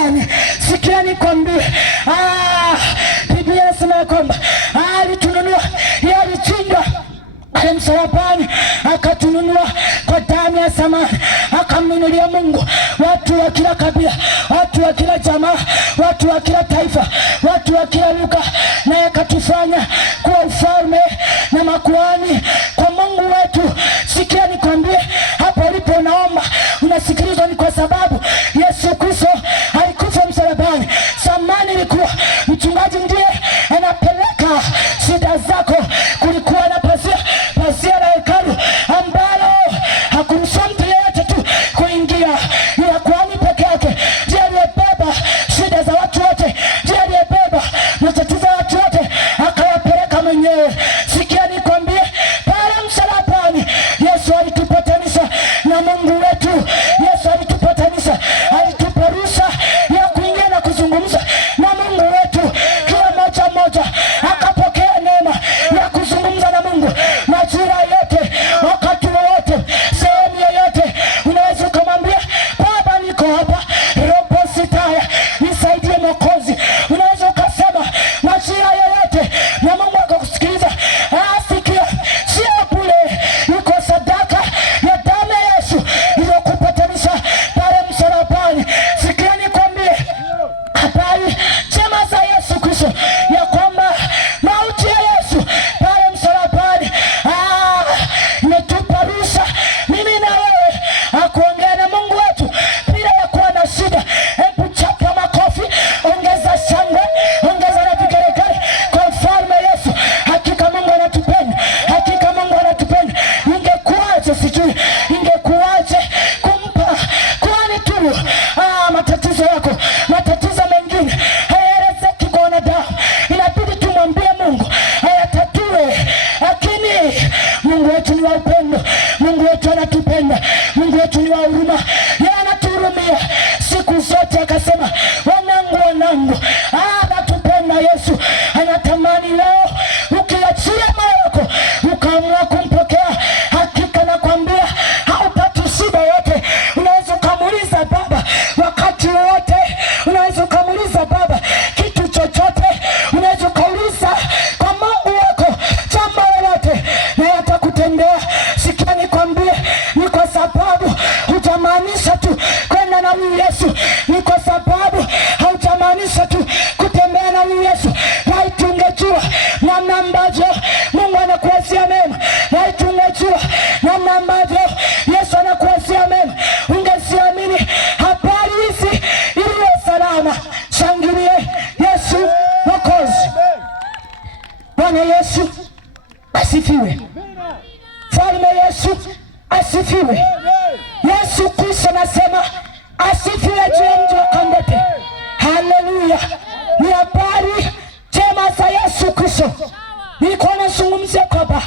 msalabani. Sikia nikwambie, Biblia inasema kwamba alitununua, yeye alichinjwa pale msalabani, akatununua kwa damu ya thamani, akamnunulia Mungu watu wa kila kabila, watu wa kila jamaa, watu wa kila taifa, watu wa kila lugha, naye akatufanya kuwa ufalme na makuhani kwa Mungu wetu. Sikia nikwambie, hapo ulipo unaomba, unasikilizwa, ni kwa sababu Yesu Kristo alikufa msalabani. Zamani ilikuwa mchungaji ndiye anapeleka shida zako. Kulikuwa na pazia la hekalu ambalo hakumruhusu mtu yeyote tu kuingia, ila kuhani peke yake ndiye aliyebeba shida za watu wote, ndiye aliyebeba matatizo ya watu wote, akayapeleka mwenyewe. Sikia nikwambie, pale msalabani Yesu alitupatanisha na Mungu wetu. Yesu alitupatanisha, alitupa ruhusa ya kuingia na kuzungumza na Mungu wetu. Kila mmoja akapokea neema ya kuzungumza na Mungu majira yote, wakati wowote, sehemu yoyote. Unaweza kumwambia, Baba niko hapa, robo sitaya, nisaidie Mwokozi. Unaweza ukasema majira yoyote na Mungu akakusikiliza. Sikia, sio bure, iko sadaka ya damu ya Yesu iliyokupatanisha pale msalabani. Sikia nikwambie habari njema za Yesu Kristo, ya kwamba mauti ya Yesu pale msalabani imetupa ruhusa mimi na wewe kuongea na Mungu wetu bila ya kuwa na shida. Hebu chapa makofi, ongeza shangwe, ongeza na vigelegele kwa mfalme Yesu. Hakika Mungu anatupenda, hakika Mungu anatupenda. Ingekuwaje, sijui ingekuwaje kumpa kuhani tu matatizo yako, matatizo mengine hayaelezeki kwa wanadamu, inabidi tumwambie Mungu ayatatue. Lakini Mungu wetu ni wa upendo, Mungu wetu anatupenda, Mungu wetu ni wa huruma, yeye anatuhurumia siku zote. Akasema, wanangu, anatupenda Yesu. Anatamani leo ukiachia moyo wako ukaamua kumpokea, hakika nakwambia haupati shida yote. Unaweza ukamuuliza Baba wakati wote, unaweza ukamuuliza Baba kitu chochote, unaweza ukauliza kwa Mungu wako jambo lolote, naye atakutendea. Sikia nikwambie, ni kwa sababu hujamaanisha tu kwenda na huyu Yesu, ni kwa sababu haujamaanisha tu kutembea na huyu Yesu. Laiti ungejua namna ambavyo Mungu anakuwazia mema, laiti ungejua namna ambavyo Yesu anakuwazia mema, ungeziamini habari hizi iliyo salama. Shangilie Yesu Mwokozi. Bwana Yesu asifiwe. Mfalme Yesu asifiwe. Yesu Kristo nasema asifiwe juu ya mji wa Kandete. Haleluya. Ni habari njema za Yesu Kristo. Nilikuwa nazungumzia kwamba